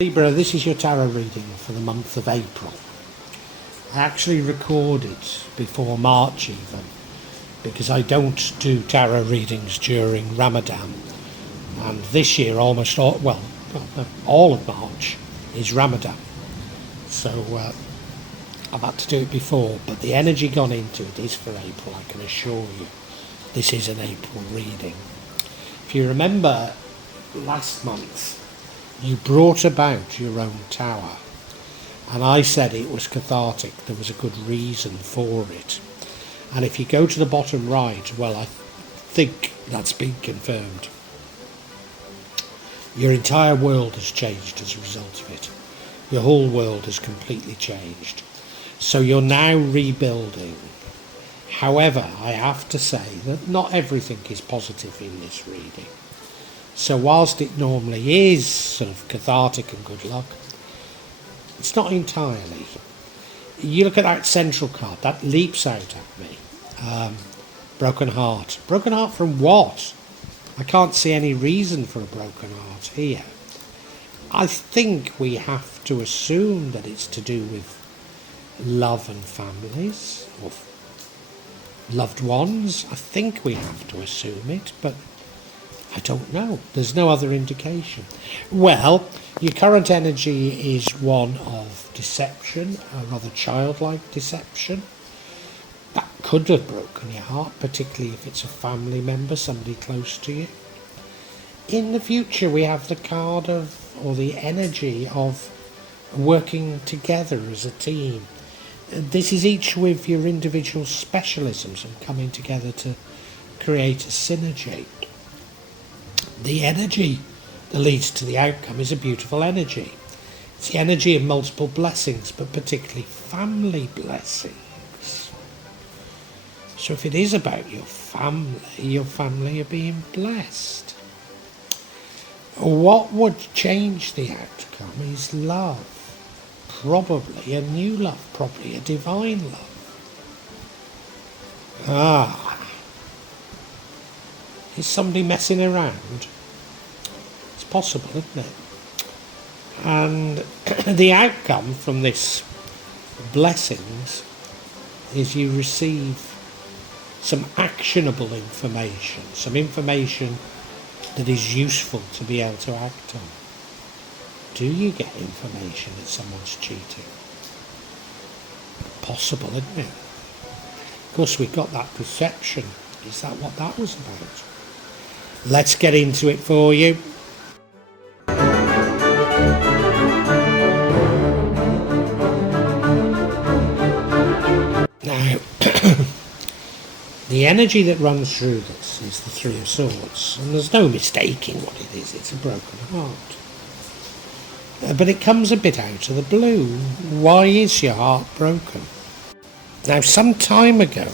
Libra, this is your tarot reading for the month of April. I actually recorded before March even, because I don't do tarot readings during Ramadan, and this year almost all of March is Ramadan, so I've had to do it before, but the energy gone into it is for April. I can assure you this is an April reading. If you remember last month, you brought about your own tower, and I said it was cathartic. There was a good reason for it, and if you go to the bottom right, well, I think that's been confirmed. Your entire world has changed as a result of it. Your whole world has completely changed, so you're now rebuilding. However, I have to say that not everything is positive in this reading. So whilst it normally is sort of cathartic and good luck, it's not entirely. You look at that central card, that leaps out at me. Broken heart. Broken heart from what? I can't see any reason for a broken heart here. I think we have to assume that it's to do with love and families, or loved ones. I think we have to assume it, but I don't know. There's no other indication. Well, your current energy is one of deception, a rather childlike deception. That could have broken your heart, particularly if it's a family member, somebody close to you. In the future, we have the card of, or the energy of, working together as a team. This is each with your individual specialisms and coming together to create a synergy. The energy that leads to the outcome is a beautiful energy. It's the energy of multiple blessings, but particularly family blessings. So if it is about your family are being blessed. What would change the outcome is love. Probably a new love, probably a divine love. Is somebody messing around? It's possible, isn't it? And the outcome from this blessings is you receive some actionable information, some information that is useful to be able to act on. Do you get information that someone's cheating? Possible, isn't it? Of course, we've got that perception. Is that what that was about? Let's get into it for you. Now, the energy that runs through this is the Three of Swords, and there's no mistaking what it is. It's a broken heart. But it comes a bit out of the blue. Why is your heart broken? Now, some time ago,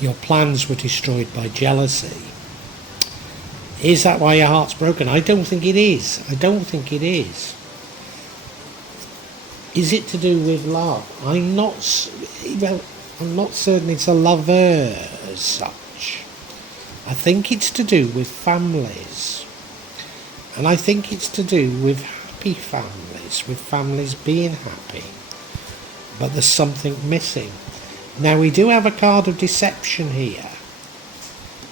your plans were destroyed by jealousy. Is that why your heart's broken? I don't think it is. I don't think it is. Is it to do with love? I'm not certain it's a lover as such. I think it's to do with families. And I think it's to do with happy families, with families being happy. But there's something missing. Now, we do have a card of deception here.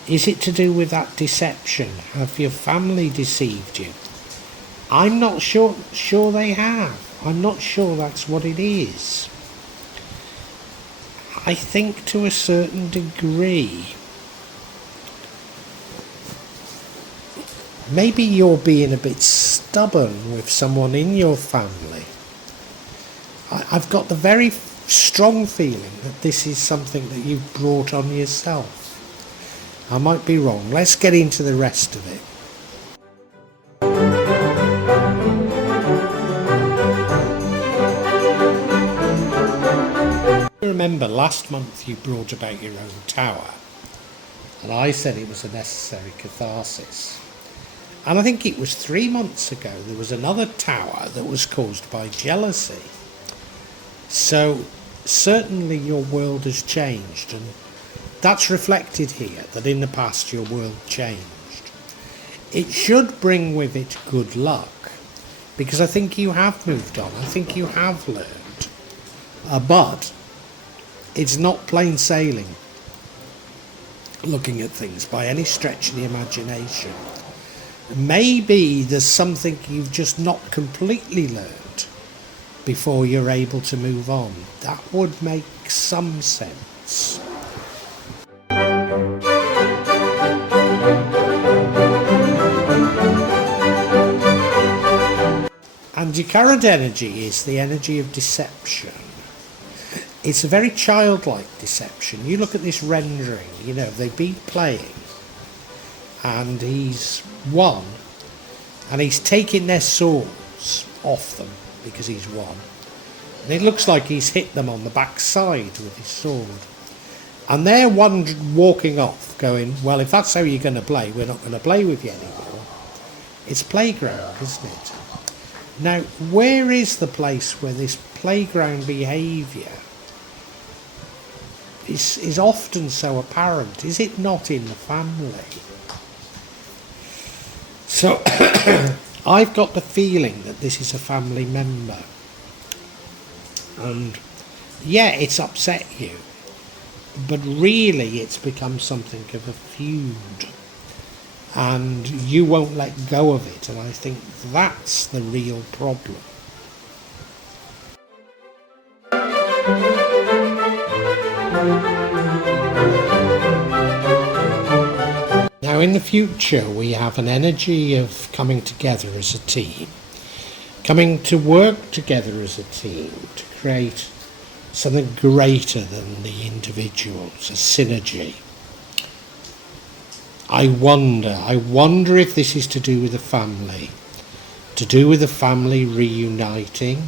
Is it to do with that deception? Have your family deceived you? I'm not sure they have. I'm not sure that's what it is. I think to a certain degree, maybe you're being a bit stubborn with someone in your family. I've got the very strong feeling that this is something that you've brought on yourself. I might be wrong. Let's get into the rest of it. Remember, last month you brought about your own tower, and I said it was a necessary catharsis. And I think it was 3 months ago there was another tower that was caused by jealousy. So certainly your world has changed, and that's reflected here, that in the past your world changed. It should bring with it good luck, because I think you have moved on, I think you have learned, but it's not plain sailing looking at things by any stretch of the imagination. Maybe there's something you've just not completely learned before you're able to move on. That would make some sense. And your current energy is the energy of deception. It's a very childlike deception. You look at this rendering, you know, they've been playing and he's won and he's taking their swords off them because he's won. And it looks like he's hit them on the backside with his sword. And they're walking off going, well, if that's how you're going to play, we're not going to play with you anymore. It's playground, isn't it? Now, where is the place where this playground behaviour is often so apparent? Is it not in the family? So I've got the feeling that this is a family member, and yeah, it's upset you, but really it's become something of a feud and you won't let go of it, and I think that's the real problem. Now in the future we have an energy of coming together as a team, coming to work together as a team to create something greater than the individuals, a synergy. I wonder if this is to do with the family, reuniting,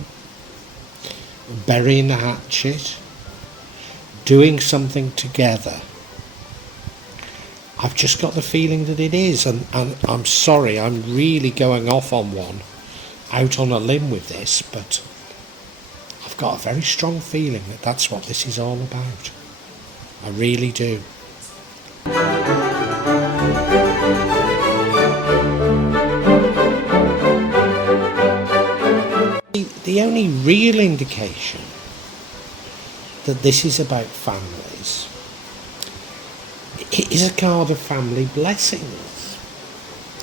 burying the hatchet, doing something together. I've just got the feeling that it is, and I'm sorry, I'm really going off on one, out on a limb with this, but I've got a very strong feeling that that's what this is all about. I really do. The only real indication that this is about families is a card of family blessings.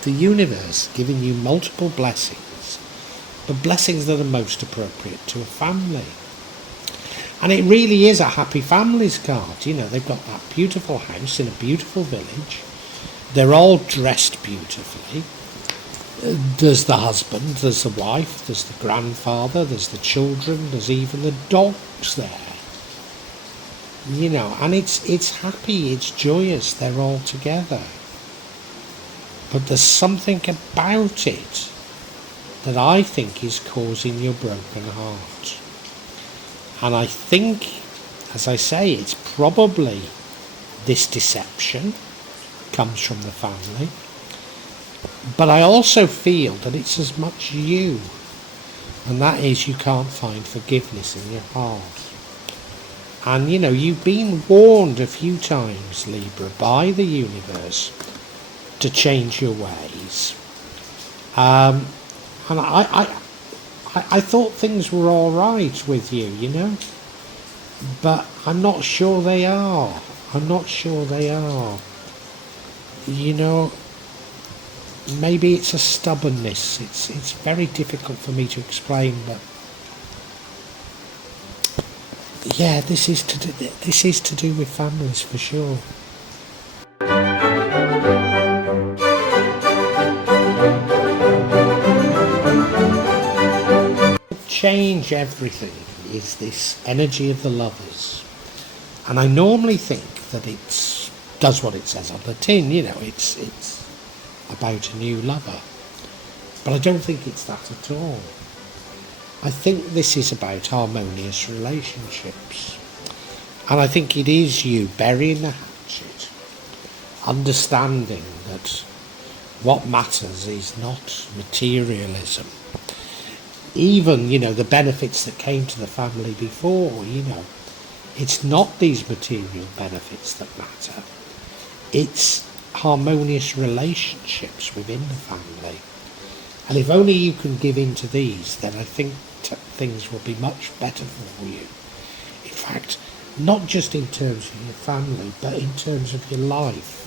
The universe giving you multiple blessings, but blessings that are most appropriate to a family. And it really is a happy families card. You know, they've got that beautiful house in a beautiful village. They're all dressed beautifully. There's the husband, there's the wife, there's the grandfather, there's the children, there's even the dogs there. You know, and it's happy, it's joyous, they're all together. But there's something about it that I think is causing your broken heart. And I think, as I say, it's probably this deception comes from the family. But I also feel that it's as much you, and that is you can't find forgiveness in your heart. And you know, you've been warned a few times, Libra, by the universe to change your ways. And I thought things were all right with you, you know, but I'm not sure they are. I'm not sure they are. You know, maybe it's a stubbornness. It's very difficult for me to explain, but yeah, this is to do with families for sure. Change everything is this energy of the lovers, and I normally think that it does what it says on the tin. You know, it's about a new lover, but I don't think it's that at all. I think this is about harmonious relationships, and I think it is you burying the hatchet, understanding that what matters is not materialism. Even, you know, the benefits that came to the family before, you know, It's not these material benefits that matter. It's harmonious relationships within the family. And if only you can give in to these, then I think things will be much better for you. In fact, not just in terms of your family, but in terms of your life.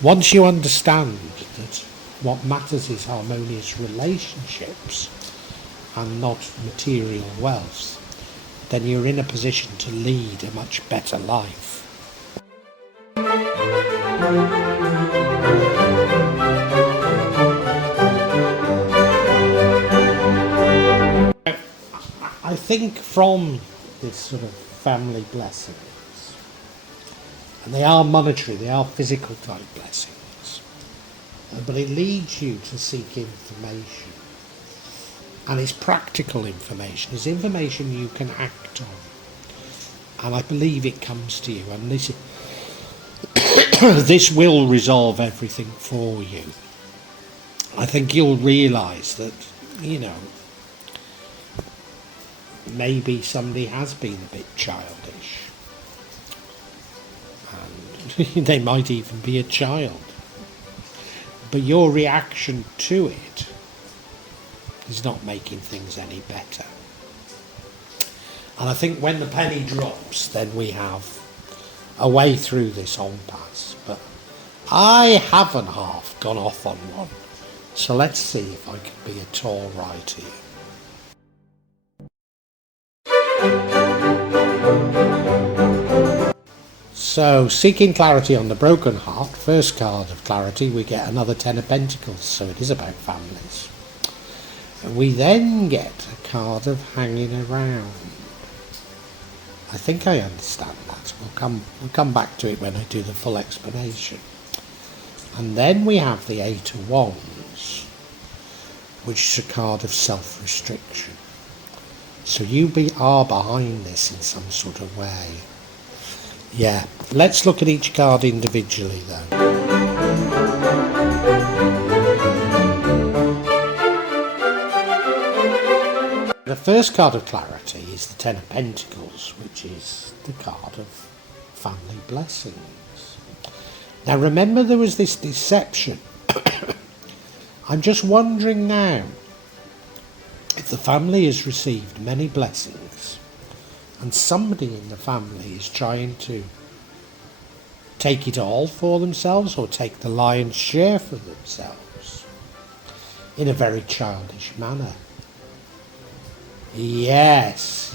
Once you understand that what matters is harmonious relationships and not material wealth, then you're in a position to lead a much better life. I think from this sort of family blessings, and they are monetary, they are physical type blessings, but it leads you to seek information. And it's practical information, it's information you can act on. And I believe it comes to you, and this this will resolve everything for you. I think you'll realise that, maybe somebody has been a bit childish, and they might even be a child, but your reaction to it is not making things any better. And I think when the penny drops, then we have a way through this impasse. But I haven't half gone off on one, so let's see if I can be at all right here. So, seeking clarity on the broken heart, first card of clarity, we get another 10 of Pentacles, so it is about families. And we then get a card of hanging around. I think I understand that. We'll come back to it when I do the full explanation. And then we have the 8 of Wands, which is a card of self-restriction. So you are behind this in some sort of way. Yeah, let's look at each card individually though. The first card of clarity is the 10 of Pentacles, which is the card of family blessings. Now remember, there was this deception. I'm just wondering now if the family has received many blessings and somebody in the family is trying to take it all for themselves or take the lion's share for themselves in a very childish manner. Yes,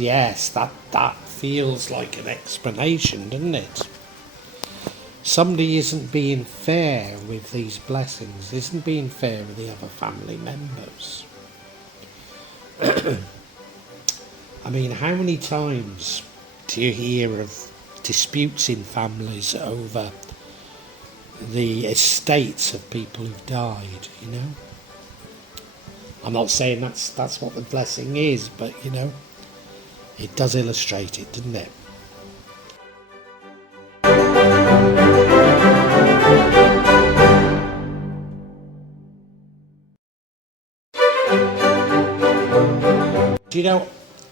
that feels like an explanation, doesn't it? Somebody isn't being fair with these blessings, isn't being fair with the other family members. I mean, how many times do you hear of disputes in families over the estates of people who've died, I'm not saying that's what the blessing is, but it does illustrate it, doesn't it?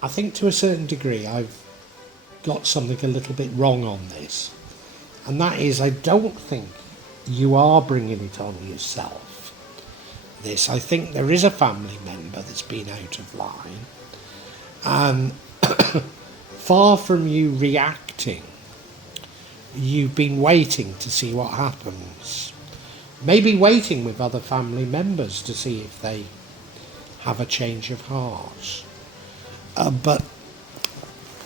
I think to a certain degree I've got something a little bit wrong on this, and that is I don't think you are bringing it on yourself. I think there is a family member that's been out of line, and far from you reacting, you've been waiting to see what happens. Maybe waiting with other family members to see if they have a change of heart. But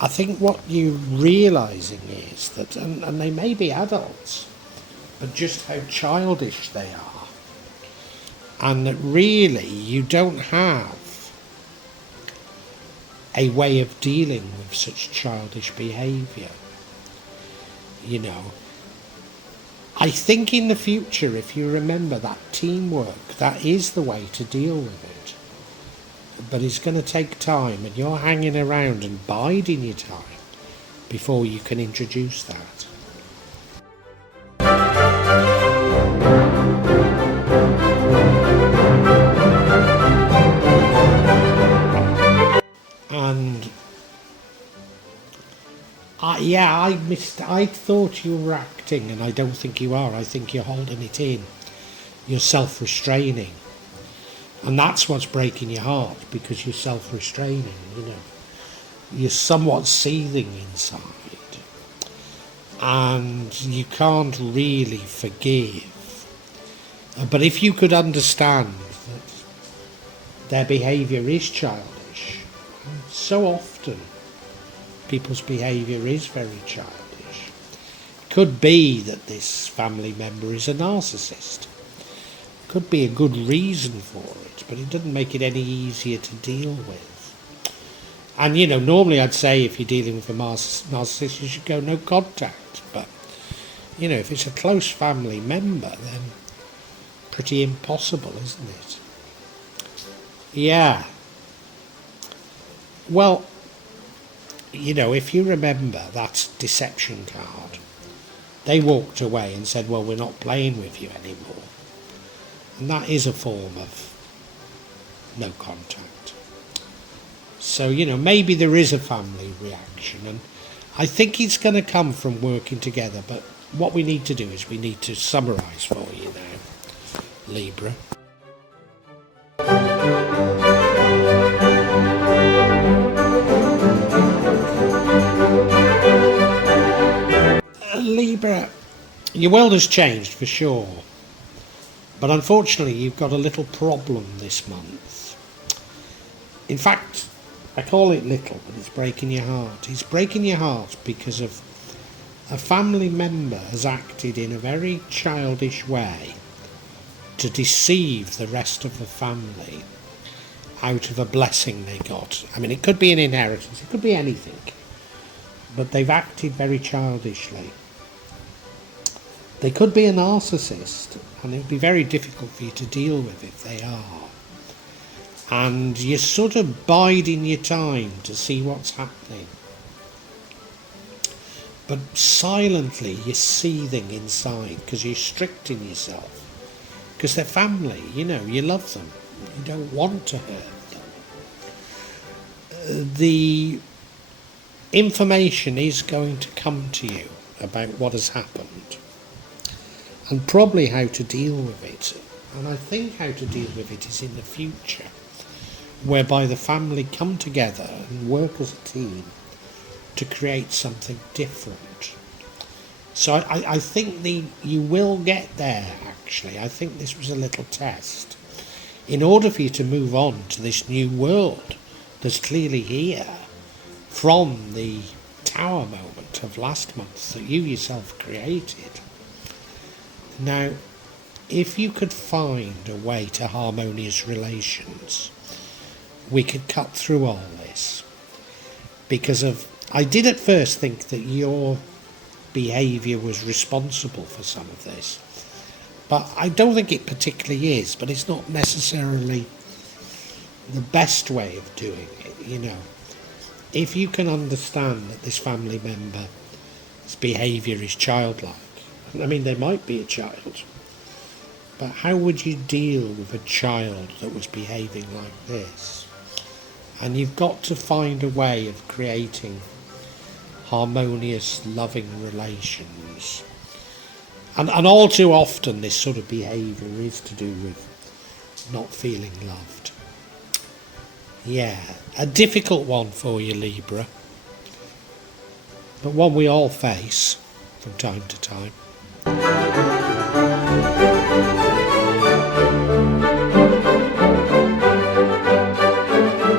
I think what you're realising is that, and they may be adults, but just how childish they are. And that really you don't have a way of dealing with such childish behaviour. I think in the future, if you remember that teamwork, that is the way to deal with it. But it's going to take time, and you're hanging around and biding your time before you can introduce that. And I thought you were acting, and I don't think you are. I think you're holding it in. You're self-restraining. And that's what's breaking your heart, because you're self-restraining, You're somewhat seething inside. And you can't really forgive. But if you could understand that their behaviour is childish, and so often people's behaviour is very childish. It could be that this family member is a narcissist. Could be a good reason for it, but it doesn't make it any easier to deal with. And normally I'd say if you're dealing with a narcissist, you should go no contact. But if it's a close family member, then pretty impossible, isn't it? Yeah. Well, if you remember that deception card, they walked away and said, well, we're not playing with you anymore. And that is a form of no contact. So, maybe there is a family reaction, and I think it's going to come from working together. But what we need to do is we need to summarise for you now, Libra. Libra, your world has changed for sure. But unfortunately, you've got a little problem this month. In fact, I call it little, but it's breaking your heart. It's breaking your heart because of a family member has acted in a very childish way to deceive the rest of the family out of a blessing they got. I mean, it could be an inheritance, it could be anything. But they've acted very childishly. They could be a narcissist, and it would be very difficult for you to deal with if they are. And you're sort of biding your time to see what's happening. But silently you're seething inside because you're restricting yourself. Because they're family, you love them. You don't want to hurt them. The information is going to come to you about what has happened. And probably how to deal with it. And I think how to deal with it is in the future, whereby the family come together and work as a team to create something different. So I think you will get there, actually. I think this was a little test. In order for you to move on to this new world that's clearly here, from the tower moment of last month that you yourself created. Now, if you could find a way to harmonious relations, we could cut through all this. Because I did at first think that your behaviour was responsible for some of this. But I don't think it particularly is, but it's not necessarily the best way of doing it, If you can understand that this family member's behaviour is childlike, I mean, they might be a child, but how would you deal with a child that was behaving like this? And you've got to find a way of creating harmonious, loving relations. And all too often this sort of behaviour is to do with not feeling loved. Yeah, a difficult one for you, Libra, but one we all face from time to time.